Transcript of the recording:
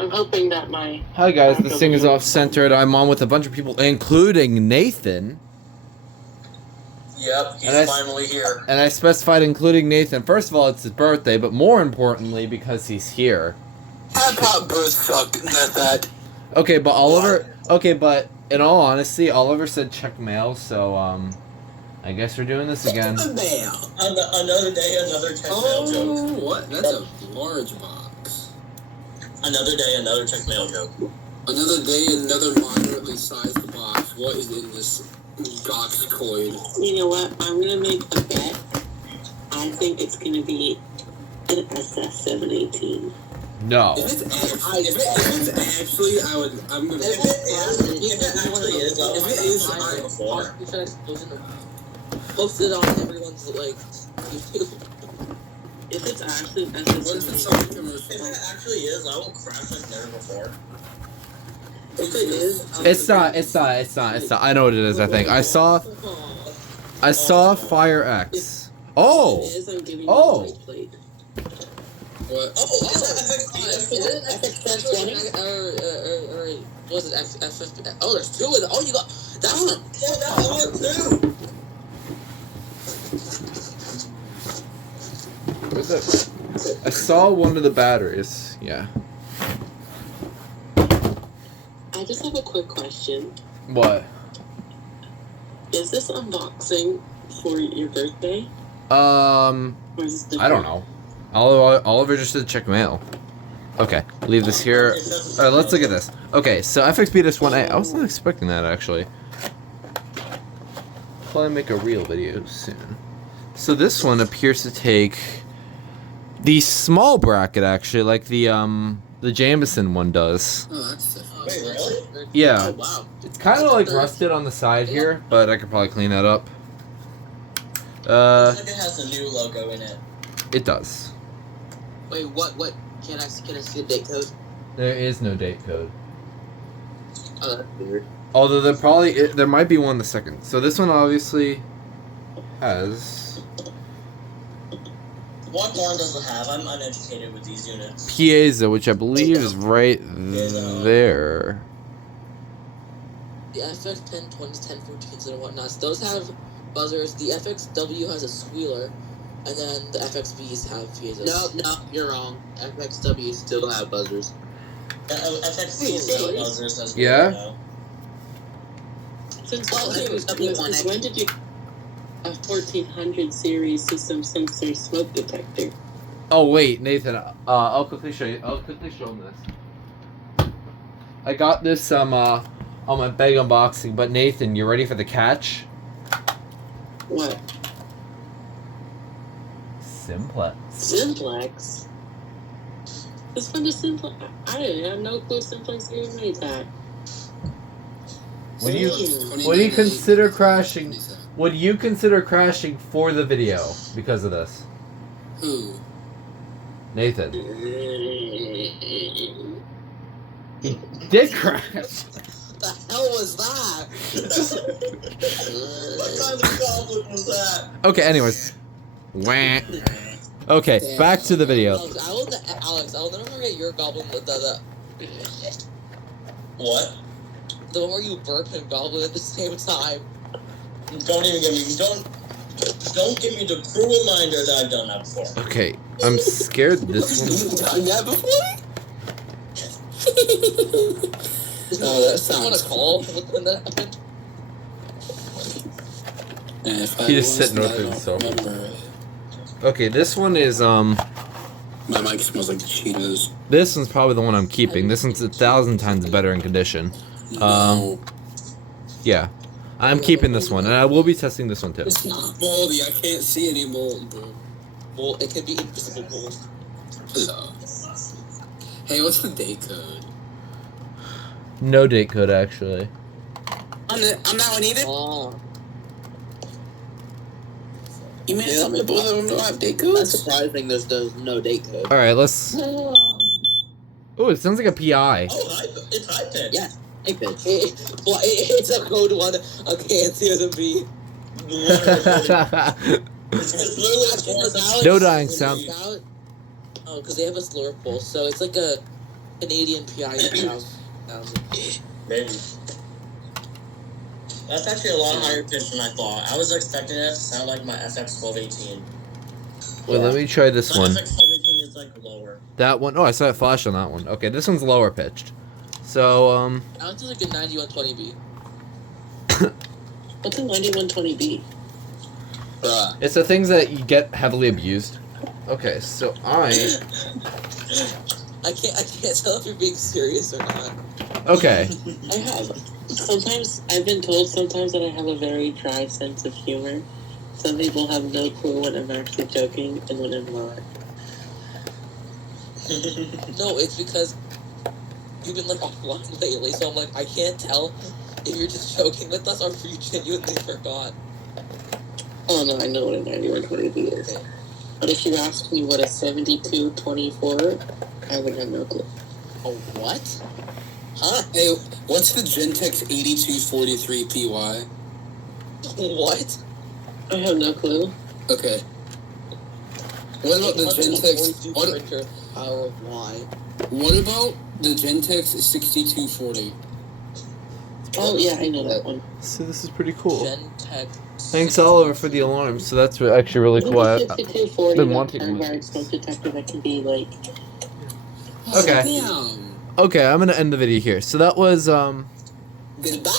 I'm hoping that my... Hi guys, this thing is off-centered. I'm on with a bunch of people, including Nathan. Yep, he's finally here. And I specified including Nathan. First of all, it's his birthday, but more importantly, because he's here. I got birth fucking that. Okay, but Oliver... Okay, but in all honesty, Oliver said check mail, so, I guess we're doing this again. The mail. Another day, another check mail joke. What? That's a large box. Another day, another check mail joke. Another day, another moderately sized box. What is in this box coin? You know what? I'm gonna make a bet. I think it's gonna be an SS-718. No. If it's actually, I'm gonna. If it is, post it on everyone's like YouTube. If it's actually an SS-718. If it actually is, I will crash like never before. If it is, It's not. I know what it is, I think. I saw FireX. Oh! Oh! What? Oh, is it FXB-1A or was it FXB? Oh, there's two of them. Oh, you got that's too. Where's that? I saw one of the batteries. Yeah. I just have a quick question. What? Is this unboxing for your birthday? Or is this I don't know. Oliver just did check mail. Okay, leave this here. Alright, let's look at this. Okay, so FXB-1A. I was not expecting that, actually. Probably make a real video soon. So this one appears to take the small bracket, actually, like the Jameson one does. Oh, that's different. Wait, really? Yeah. Oh, wow. It's kind of like rusted on the side here, but I could probably clean that up. Looks like it has a new logo in it. It does. Wait, what? Can I see the date code? There is no date code. Oh, that's weird. Although there might be one the second. So this one obviously has What one does it have? I'm uneducated with these units. piezo, which I believe is right there. The FX 10, 20s, 10, 14s, and whatnots. Those have buzzers. The FXW has a squealer, and then the FXBs have piezos. No, you're wrong. FXWs still have buzzers. FXB still buzzers as well. Yeah? Since when did you a 1400 series system sensor smoke detector? Oh wait, Nathan. I'll quickly show you. I'll quickly show him this. I got this on my bag unboxing. But Nathan, you ready for the catch? What? Simplex. Simplex? This one is Simplex? I didn't have no clue Simplex even made that. Would you consider crashing? Would you consider crashing for the video because of this? Who? Nathan. He did crash. The hell was that? What kind of goblin was that? Okay, anyways. Wah. Okay, back to the video. Alex, I'll never forget your goblin with the What? the one where you burp and goblin at the same time. Don't even give me don't give me the cruel reminder that I've done that before. Okay, I'm scared this one. Done that before? Oh, that sounds. Want to call when that happened? He just sitting over himself. Okay, this one is My mic smells like Cheetos. This one's probably the one I'm keeping. This one's 1,000 times better in condition. Yeah. I'm keeping this one, and I will be testing this one too. It's not moldy. I can't see any mold, bro. Well, it could be invisible mold. Hello. Hey, what's the date code? No date code, actually. I'm that one either? Oh. You mean tell me both of them don't have date codes? That's surprising there's no date code. Alright, let's... Oh, it sounds like a PI. Oh, it's high pitch. Yeah. It's a code one. Okay, it's gonna be. It's literally No dying sound. Oh, because they have a slower pulse, so it's like a Canadian PI 1000. Maybe. That's actually a lot higher pitch than I thought. I was expecting it to sound like my FX-1218. Wait, let me try this My one. FX-1218 is like lower. That one. Oh, I saw it flash on that one. Okay, this one's lower pitched. So, Now it's like a 9120B. What's a 9120B? Bruh. it's the things that you get heavily abused. Okay, so I can't tell if you're being serious or not. Okay. I have. Sometimes, I've been told sometimes that I have a very dry sense of humor. Some people have no clue when I'm actually joking and when I'm not. No, it's because you've been like offline lately, so I'm like, I can't tell if you're just joking with us or if you genuinely forgot. Oh no, I know what a 9120B is. Okay. But if you asked me what a 7224, I would have no clue. Oh, what? Huh? Hey, what's the Gentex 8243PY? What? I have no clue. Okay. What about the Gentex? Printer power of Y. What about the Gentex 6240? Oh yeah, I know that one. So this is pretty cool. Gentech. Thanks, Oliver, for the alarm. So that's actually really cool. I I've think the 5240 been that wanting kind of one. hard smoke detector that can be like. Okay. Damn. Okay, I'm gonna end the video here. So that was Goodbye.